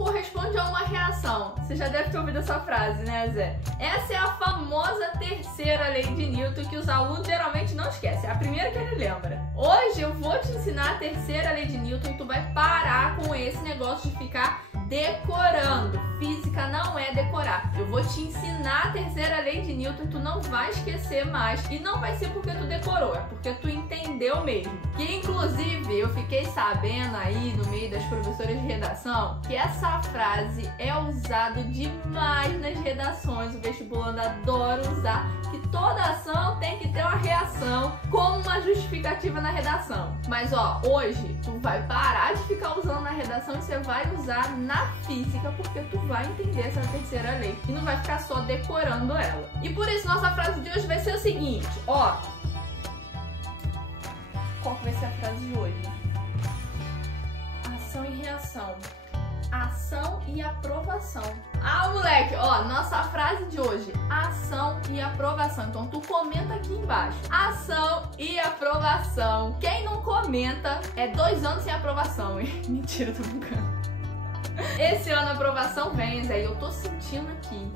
corresponde a uma reação. Você já deve ter ouvido essa frase, né, Zé? Essa é a famosa terceira lei de Newton que os alunos geralmente não esquecem. É a primeira que ele lembra. Hoje eu vou te ensinar a terceira lei de Newton e tu vai parar com esse negócio de ficar decorando. Física não é decorar. Eu vou te ensinar a terceira lei de Newton e tu não vai esquecer mais. E não vai ser porque tu decorou, é porque tu entendeu mesmo. Que inclusive eu fiquei sabendo aí no meio das professoras de redação que essa frase é usada demais nas redações. O vestibulando adora usar que toda ação tem que ter uma reação como uma justificativa na redação. Mas ó, hoje tu vai parar de ficar usando na redação e você vai usar na física, porque tu vai entender essa terceira lei e não vai ficar só decorando ela. E por isso nossa frase de hoje vai ser o seguinte, ó. Qual que vai ser a frase de hoje? Ação e reação. Ação e aprovação. Ah, moleque, ó, nossa frase de hoje, ação e aprovação. Então tu comenta aqui embaixo, ação e aprovação. Quem não comenta é 2 anos sem aprovação, hein? Mentira, tô brincando. Esse ano a aprovação vem, Zé, e eu tô sentindo aqui,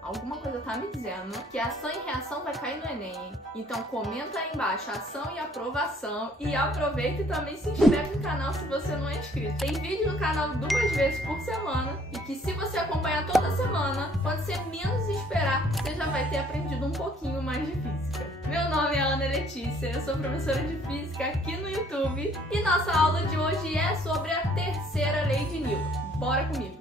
alguma coisa tá me dizendo que ação e reação vai cair no Enem, hein? Então comenta aí embaixo, ação e aprovação, e aproveita e também se inscreve no canal se você não é inscrito. Tem vídeo no canal 2 vezes por semana, e que se você acompanhar toda semana, quando você menos esperar, você já vai ter aprendido um pouquinho mais de física. Meu nome é Ana Letícia, eu sou professora de física aqui no YouTube, e nossa aula de hoje é sobre a terceira lei de Newton. Bora comigo!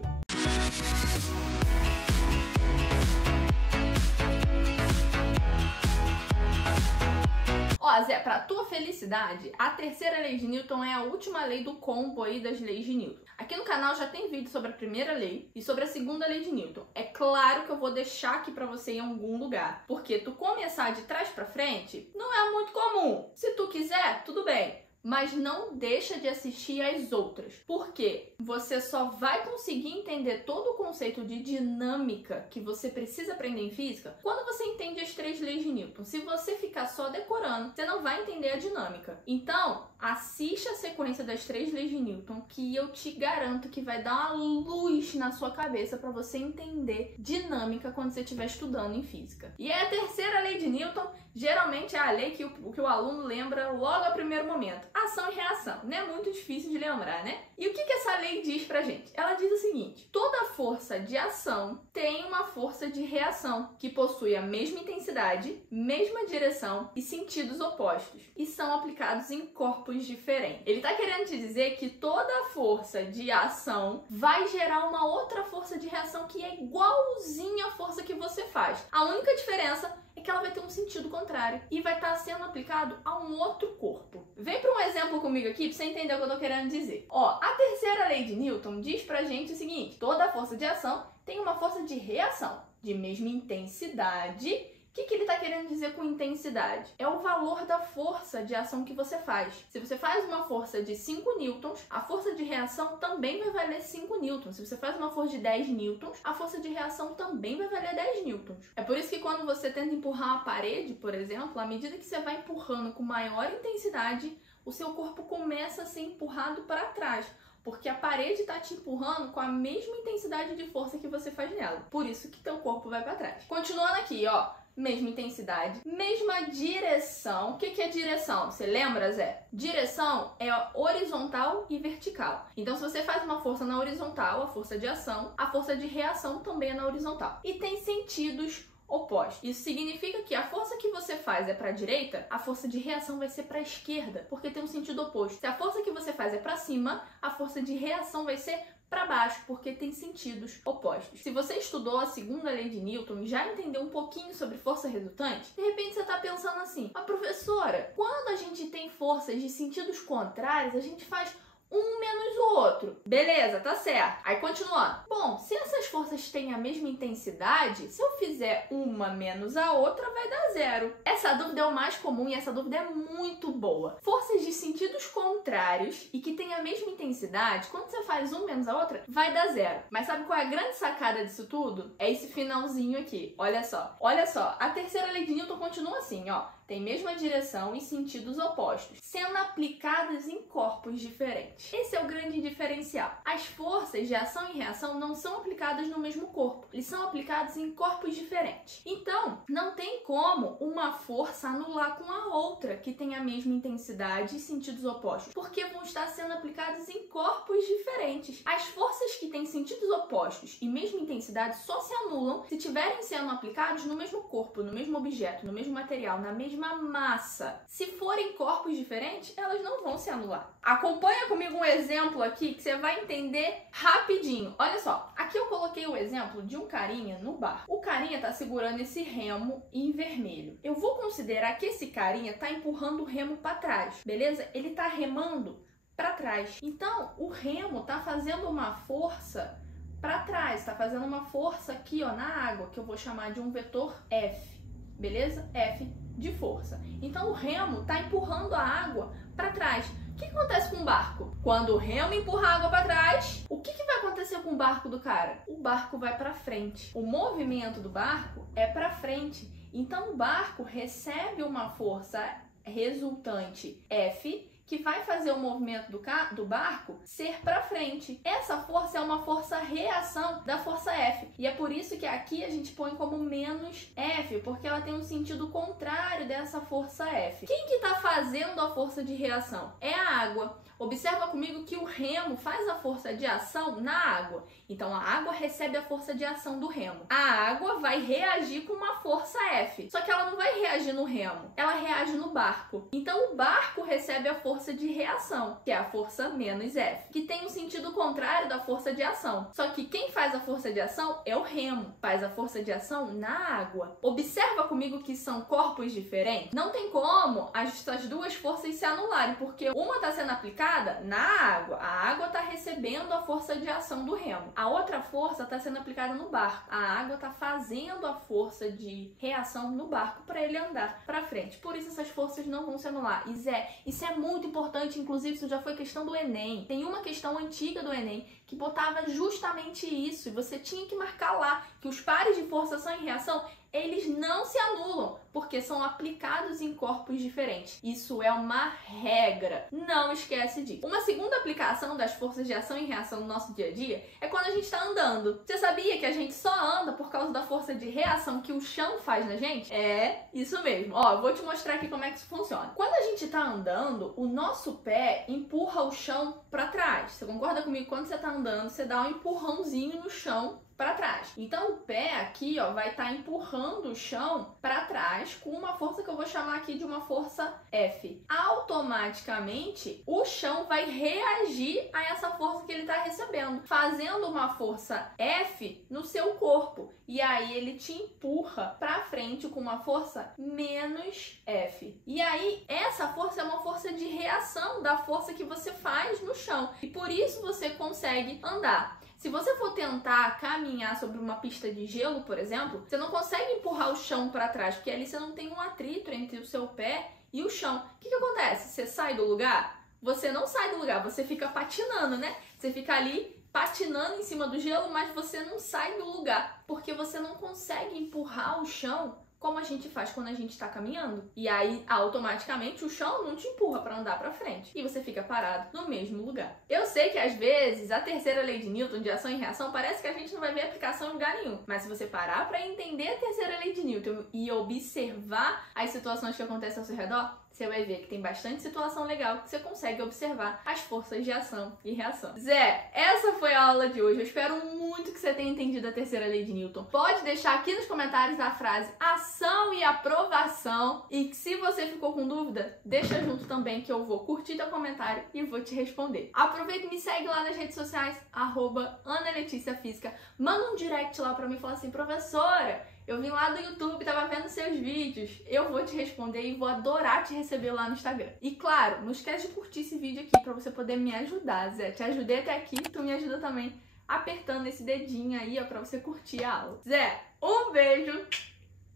Ó, Zé, pra tua felicidade, a terceira lei de Newton é a última lei do combo aí das leis de Newton. Aqui no canal já tem vídeo sobre a primeira lei e sobre a segunda lei de Newton. É claro que eu vou deixar aqui pra você em algum lugar, porque tu começar de trás pra frente não é muito comum. Se tu quiser, tudo bem. Mas não deixa de assistir as outras, porque você só vai conseguir entender todo o conceito de dinâmica que você precisa aprender em física quando você entende as 3 leis de Newton. Se você ficar só decorando, você não vai entender a dinâmica. Então, assista a sequência das 3 leis de Newton, que eu te garanto que vai dar uma luz na sua cabeça para você entender dinâmica quando você estiver estudando em física. E a terceira lei de Newton geralmente é a lei que o aluno lembra logo a primeiro momento. Ação e reação. Não é muito difícil de lembrar, né? E o que essa lei diz pra gente? Ela diz o seguinte: toda força de ação tem uma força de reação, que possui a mesma intensidade, mesma direção e sentidos opostos, e são aplicados em corpos diferentes. Ele tá querendo te dizer que toda força de ação vai gerar uma outra força de reação que é igualzinha à força que você faz. A única diferença é que ela vai ter um sentido contrário e vai estar sendo aplicado a um outro corpo. Vem para um exemplo comigo aqui para você entender o que eu tô querendo dizer. Ó, a terceira lei de Newton diz pra gente o seguinte: toda força de ação tem uma força de reação de mesma intensidade. O que ele está querendo dizer com intensidade? É o valor da força de ação que você faz. Se você faz uma força de 5 newtons, a força de reação também vai valer 5 newtons. Se você faz uma força de 10 newtons, a força de reação também vai valer 10 newtons. É por isso que quando você tenta empurrar uma parede, por exemplo, à medida que você vai empurrando com maior intensidade, o seu corpo começa a ser empurrado para trás, porque a parede está te empurrando com a mesma intensidade de força que você faz nela. Por isso que teu corpo vai para trás. Continuando aqui, ó. Mesma intensidade, mesma direção. O que é direção? Você lembra, Zé? Direção é horizontal e vertical. Então, se você faz uma força na horizontal, a força de ação, a força de reação também é na horizontal. E tem sentidos opostos. Isso significa que a força que você faz é para a direita, a força de reação vai ser para a esquerda, porque tem um sentido oposto. Se a força que você faz é para cima, a força de reação vai ser para baixo, porque tem sentidos opostos. Se você estudou a segunda lei de Newton e já entendeu um pouquinho sobre força resultante, de repente você está pensando assim: "Ah, professora, quando a gente tem forças de sentidos contrários, a gente faz um menos o outro." Beleza, tá certo. Aí continuando. Bom, se essas forças têm a mesma intensidade, se eu fizer uma menos a outra, vai dar 0. Essa dúvida é o mais comum e essa dúvida é muito boa. Forças de sentidos contrários e que têm a mesma intensidade, quando você faz um menos a outra, vai dar 0. Mas sabe qual é a grande sacada disso tudo? É esse finalzinho aqui. Olha só. Olha só. A terceira lei de Newton continua assim, ó. têm mesma direção e sentidos opostos, sendo aplicadas em corpos diferentes. Esse é o grande diferencial. As forças de ação e reação não são aplicadas no mesmo corpo, eles são aplicados em corpos diferentes. Então, não tem como uma força anular com a outra que tem a mesma intensidade e sentidos opostos, porque vão estar sendo aplicadas em corpos diferentes. As forças que têm sentidos opostos e mesma intensidade só se anulam se estiverem sendo aplicados no mesmo corpo, no mesmo objeto, no mesmo material, na mesma massa. Se forem corpos diferentes, elas não vão se anular. Acompanha comigo um exemplo aqui que você vai entender rapidinho. Olha só, aqui eu coloquei o exemplo de um carinha no bar. O carinha tá segurando esse remo em vermelho. Eu vou considerar que esse carinha tá empurrando o remo para trás, beleza? Ele tá remando para trás. Então, o remo tá fazendo uma força para trás, tá fazendo uma força aqui, ó, na água, que eu vou chamar de um vetor F, beleza? F de força. Então, o remo tá empurrando a água para trás. O que acontece com o barco? Quando o remo empurra a água para trás, o que vai acontecer com o barco do cara? O barco vai para frente. O movimento do barco é para frente. Então, o barco recebe uma força resultante F, que vai fazer o movimento do barco ser para frente. Essa força é uma força-reação da força F. E é por isso que aqui a gente põe como menos F, porque ela tem um sentido contrário dessa força F. Quem que está fazendo a força de reação? É a água. Observa comigo que o remo faz a força de ação na água. Então, a água recebe a força de ação do remo. A água vai reagir com uma força F. Só que ela não vai reagir no remo, ela reage no barco. Então, o barco recebe a força de reação, que é a força menos F, que tem um sentido contrário da força de ação. Só que quem faz a força de ação é o remo, faz a força de ação na água. Observa comigo que são corpos diferentes. Não tem como essas duas forças se anularem, porque uma está sendo aplicada na água. A água está recebendo a força de ação do remo. A outra força está sendo aplicada no barco. A água está fazendo a força de reação no barco para ele andar para frente. Por isso essas forças não vão se anular. E Zé, isso é muito importante, inclusive isso já foi questão do Enem. Tem uma questão antiga do Enem que botava justamente isso. E você tinha que marcar lá que os pares de força, ação e reação, eles não se anulam, porque são aplicados em corpos diferentes. Isso é uma regra. Não esquece disso. Uma segunda aplicação das forças de ação e reação no nosso dia a dia é quando a gente está andando. Você sabia que a gente só anda por causa da força de reação que o chão faz na gente? É isso mesmo. Ó, eu vou te mostrar aqui como é que isso funciona. Quando a gente está andando, o nosso pé empurra o chão para trás. Você concorda comigo? Quando você está andando, você dá um empurrãozinho no chão para trás. Então o pé aqui, ó, vai estar empurrando o chão para trás com uma força que eu vou chamar aqui de uma força F. Automaticamente, o chão vai reagir a essa força que ele está recebendo, fazendo uma força F no seu corpo. E aí ele te empurra para frente com uma força menos F. E aí essa força é uma força de reação da força que você faz no chão. E por isso você consegue andar. Se você for tentar caminhar sobre uma pista de gelo, por exemplo, você não consegue empurrar o chão para trás, porque ali você não tem um atrito entre o seu pé e o chão. O que acontece? Você sai do lugar? Você não sai do lugar, você fica patinando, né? Você fica ali patinando em cima do gelo, mas você não sai do lugar, porque você não consegue empurrar o chão como a gente faz quando a gente está caminhando. E aí, automaticamente, o chão não te empurra para andar para frente. E você fica parado no mesmo lugar. Eu sei que, às vezes, a terceira lei de Newton, de ação e reação, parece que a gente não vai ver aplicação em lugar nenhum. Mas se você parar para entender a terceira lei de Newton e observar as situações que acontecem ao seu redor, você vai ver que tem bastante situação legal que você consegue observar as forças de ação e reação. Zé, essa foi a aula de hoje. Eu espero muito que você tenha entendido a terceira lei de Newton. Pode deixar aqui nos comentários a frase ação e aprovação. E que se você ficou com dúvida, deixa junto também que eu vou curtir teu comentário e vou te responder. Aproveita e me segue lá nas redes sociais, @AnaLeticiaFísica. Manda um direct lá pra mim e fala assim, professora, eu vim lá do YouTube, tava vendo seus vídeos. Eu vou te responder e vou adorar te receber lá no Instagram. E claro, não esquece de curtir esse vídeo aqui pra você poder me ajudar, Zé. Te ajudei até aqui, tu me ajuda também apertando esse dedinho aí, ó, pra você curtir a aula. Zé, um beijo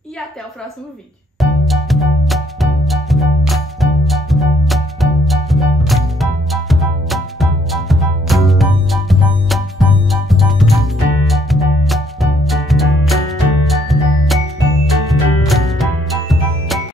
e até o próximo vídeo.